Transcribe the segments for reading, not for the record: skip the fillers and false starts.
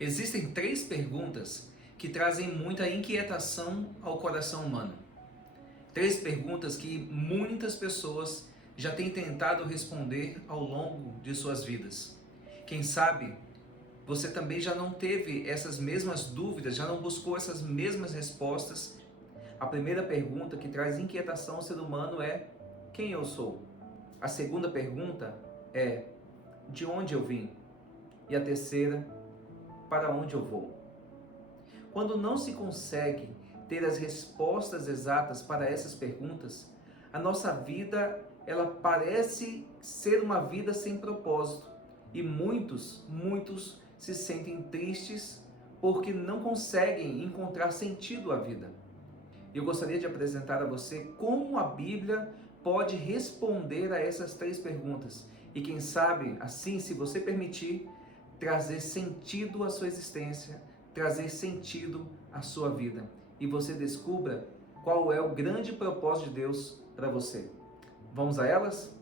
Existem três perguntas que trazem muita inquietação ao coração humano. Três perguntas que muitas pessoas já têm tentado responder ao longo de suas vidas. Quem sabe você também já não teve essas mesmas dúvidas, já não buscou essas mesmas respostas. A primeira pergunta que traz inquietação ao ser humano é: quem eu sou? A segunda pergunta é: de onde eu vim? E a terceira: para onde eu vou? Quando não se consegue ter as respostas exatas para essas perguntas, a nossa vida ela parece ser uma vida sem propósito e muitos se sentem tristes porque não conseguem encontrar sentido à vida. Eu gostaria de apresentar a você como a Bíblia pode responder a essas três perguntas e quem sabe, assim, se você permitir, trazer sentido à sua existência, trazer sentido à sua vida e você descubra qual é o grande propósito de Deus para você. Vamos a elas?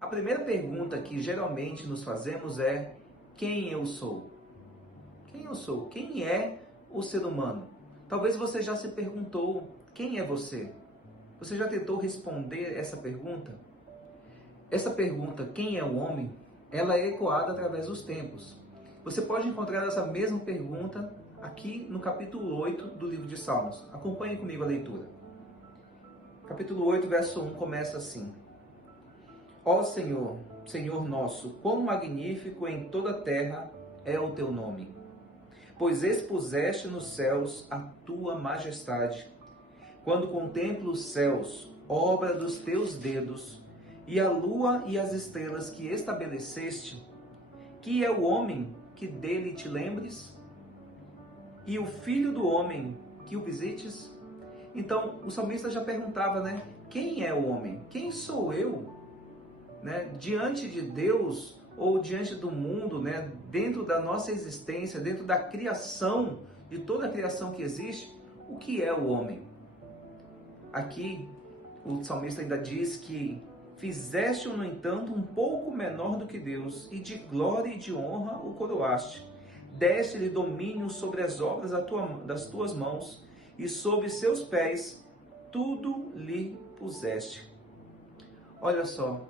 A primeira pergunta que geralmente nos fazemos é: quem eu sou? Quem eu sou? Quem é o ser humano? Talvez você já se perguntou: quem é você? Você já tentou responder essa pergunta? Essa pergunta, quem é o homem, ela é ecoada através dos tempos. Você pode encontrar essa mesma pergunta aqui no capítulo 8 do livro de Salmos. Acompanhe comigo a leitura. Capítulo 8, verso 1 começa assim: Ó Senhor, Senhor nosso, quão magnífico em toda a terra é o teu nome, pois expuseste nos céus a tua majestade. Quando contemplo os céus, obra dos teus dedos, e a lua e as estrelas que estabeleceste, que é o homem que dele te lembres, e o filho do homem que o visites? Então, o salmista já perguntava, quem é o homem? Quem sou eu? Diante de Deus ou diante do mundo, dentro da nossa existência, dentro da criação, de toda a criação que existe, o que é o homem? Aqui, o salmista ainda diz que fizeste-o, no entanto, um pouco menor do que Deus, e de glória e de honra o coroaste. Deste-lhe domínio sobre as obras das tuas mãos, e sob seus pés tudo lhe puseste. Olha só,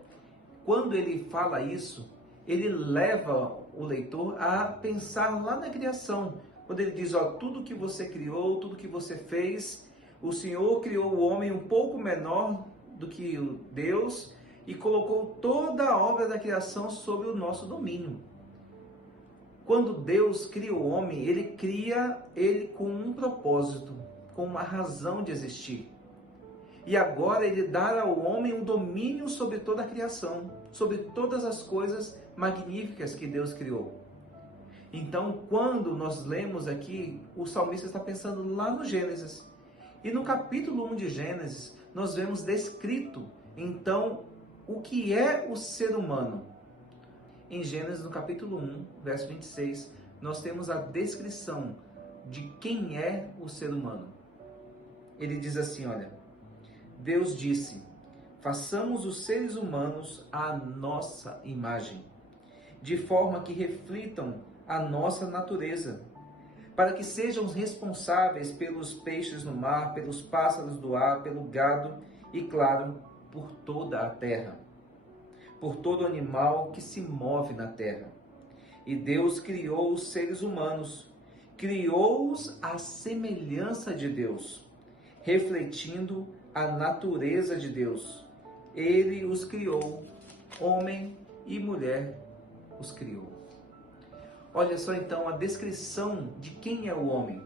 quando ele fala isso, ele leva o leitor a pensar lá na criação. Quando ele diz, tudo que você criou, tudo que você fez, o Senhor criou o homem um pouco menor do que Deus e colocou toda a obra da criação sob o nosso domínio. Quando Deus cria o homem, ele cria ele com um propósito, com uma razão de existir. E agora ele dá ao homem um domínio sobre toda a criação, sobre todas as coisas magníficas que Deus criou. Então, quando nós lemos aqui, o salmista está pensando lá no Gênesis. E no capítulo 1 de Gênesis, nós vemos descrito, então, o que é o ser humano. Em Gênesis, no capítulo 1, verso 26, nós temos a descrição de quem é o ser humano. Ele diz assim, olha: Deus disse, façamos os seres humanos à nossa imagem, de forma que reflitam a nossa natureza, para que sejam responsáveis pelos peixes no mar, pelos pássaros do ar, pelo gado e, claro, por toda a terra, por todo animal que se move na terra. E Deus criou os seres humanos, criou-os à semelhança de Deus, refletindo a natureza de Deus. Ele os criou, homem e mulher os criou. Olha só então a descrição de quem é o homem.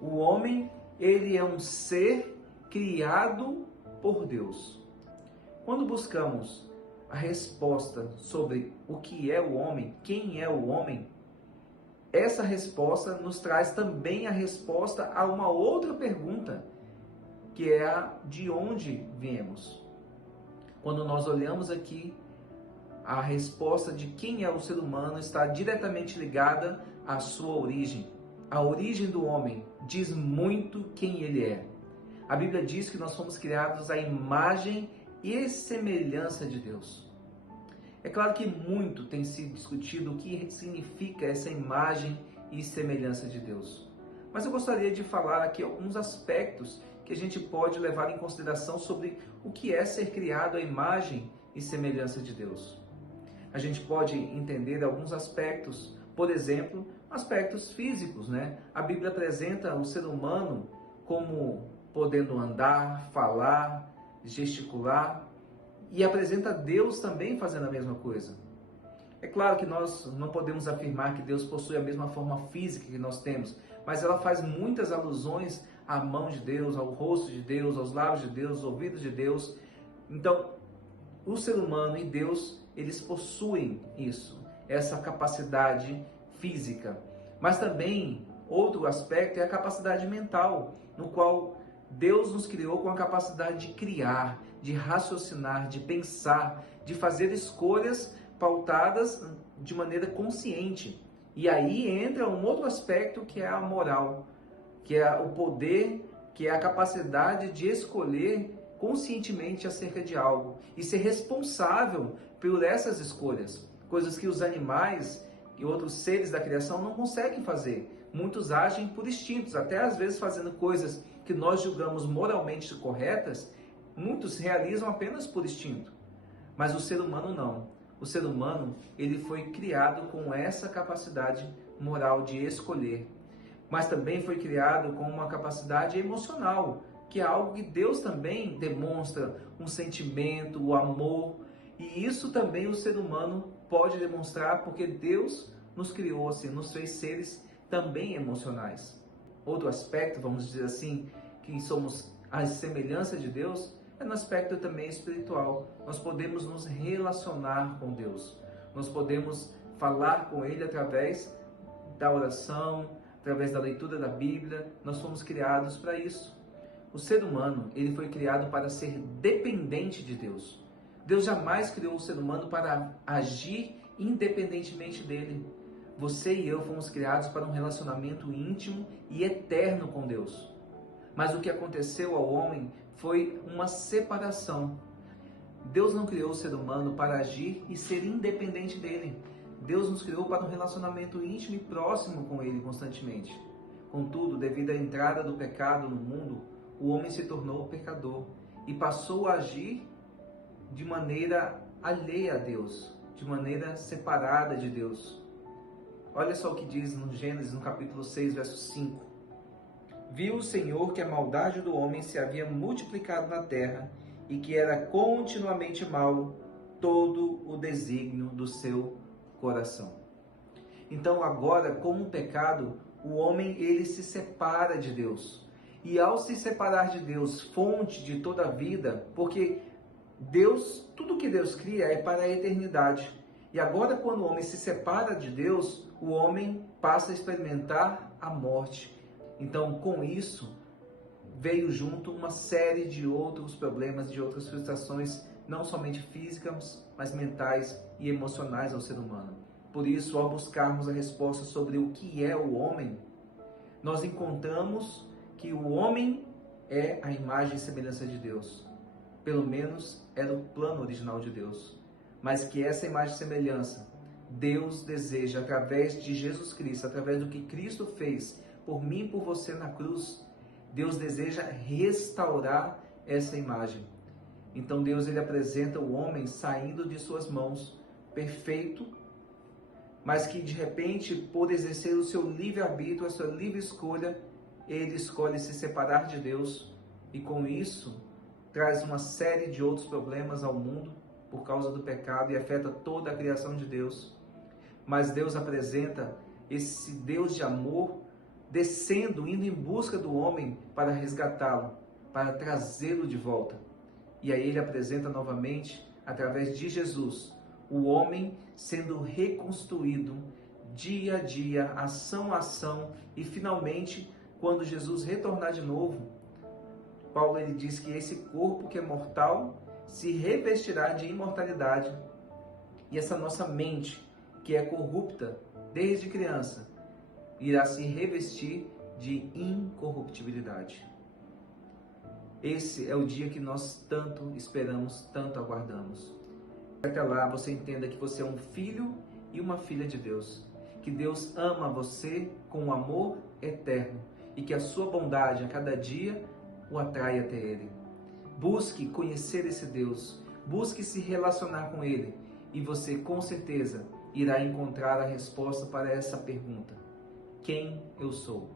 O homem, ele é um ser criado por Deus. Quando buscamos a resposta sobre o que é o homem, quem é o homem, essa resposta nos traz também a resposta a uma outra pergunta, que é a de onde viemos. Quando nós olhamos aqui, a resposta de quem é o ser humano está diretamente ligada à sua origem. A origem do homem diz muito quem ele é. A Bíblia diz que nós fomos criados à imagem e semelhança de Deus. É claro que muito tem sido discutido o que significa essa imagem e semelhança de Deus. Mas eu gostaria de falar aqui alguns aspectos que a gente pode levar em consideração sobre o que é ser criado à imagem e semelhança de Deus. A gente pode entender alguns aspectos, por exemplo, aspectos físicos, né? A Bíblia apresenta o ser humano como podendo andar, falar, gesticular, e apresenta Deus também fazendo a mesma coisa. É claro que nós não podemos afirmar que Deus possui a mesma forma física que nós temos, mas ela faz muitas alusões à mão de Deus, ao rosto de Deus, aos lábios de Deus, aos ouvidos de Deus. Então, o ser humano e Deus, eles possuem isso, essa capacidade física. Mas também, outro aspecto é a capacidade mental, no qual Deus nos criou com a capacidade de criar, de raciocinar, de pensar, de fazer escolhas pautadas de maneira consciente. E aí entra um outro aspecto que é a moral, que é o poder, que é a capacidade de escolher conscientemente acerca de algo e ser responsável por essas escolhas, coisas que os animais e outros seres da criação não conseguem fazer. Muitos agem por instintos, até às vezes fazendo coisas que nós julgamos moralmente corretas, muitos realizam apenas por instinto. Mas o ser humano não. O ser humano, ele foi criado com essa capacidade moral de escolher, mas também foi criado com uma capacidade emocional, que é algo que Deus também demonstra, um sentimento, o amor, e isso também o ser humano pode demonstrar porque Deus nos criou assim, nos fez seres também emocionais. Outro aspecto, vamos dizer assim, que somos a semelhança de Deus, é no aspecto também espiritual. Nós podemos nos relacionar com Deus, nós podemos falar com Ele através da oração, através da leitura da Bíblia. Nós fomos criados para isso. O ser humano, ele foi criado para ser dependente de Deus. Deus jamais criou o ser humano para agir independentemente dele. Você e eu fomos criados para um relacionamento íntimo e eterno com Deus. Mas o que aconteceu ao homem foi uma separação. Deus não criou o ser humano para agir e ser independente dele. Deus nos criou para um relacionamento íntimo e próximo com Ele constantemente. Contudo, devido à entrada do pecado no mundo, o homem se tornou pecador e passou a agir de maneira alheia a Deus, de maneira separada de Deus. Olha só o que diz no Gênesis, no capítulo 6, verso 5. Viu o Senhor que a maldade do homem se havia multiplicado na terra e que era continuamente mau todo o desígnio do seu coração. Então agora, com o pecado, o homem ele se separa de Deus. E ao se separar de Deus, fonte de toda a vida, porque Deus, tudo que Deus cria é para a eternidade. E agora, quando o homem se separa de Deus, o homem passa a experimentar a morte. Então, com isso, veio junto uma série de outros problemas, de outras frustrações, não somente físicas, mas mentais e emocionais ao ser humano. Por isso, ao buscarmos a resposta sobre o que é o homem, nós encontramos que o homem é a imagem e semelhança de Deus. Pelo menos era o plano original de Deus. Mas que essa imagem e semelhança, Deus deseja, através de Jesus Cristo, através do que Cristo fez por mim e por você na cruz, Deus deseja restaurar essa imagem. Então Deus ele apresenta o homem saindo de suas mãos, perfeito, mas que de repente, por exercer o seu livre-arbítrio, a sua livre escolha, ele escolhe se separar de Deus e com isso traz uma série de outros problemas ao mundo por causa do pecado e afeta toda a criação de Deus. Mas Deus apresenta esse Deus de amor descendo, indo em busca do homem para resgatá-lo, para trazê-lo de volta. E aí ele apresenta novamente, através de Jesus, o homem sendo reconstruído dia a dia, ação a ação, e finalmente, quando Jesus retornar de novo, Paulo ele diz que esse corpo que é mortal se revestirá de imortalidade, e essa nossa mente, que é corrupta desde criança, irá se revestir de incorruptibilidade. Esse é o dia que nós tanto esperamos, tanto aguardamos. Até lá você entenda que você é um filho e uma filha de Deus, que Deus ama você com um amor eterno e que a sua bondade a cada dia o atrai até Ele. Busque conhecer esse Deus, busque se relacionar com Ele e você com certeza irá encontrar a resposta para essa pergunta: quem eu sou?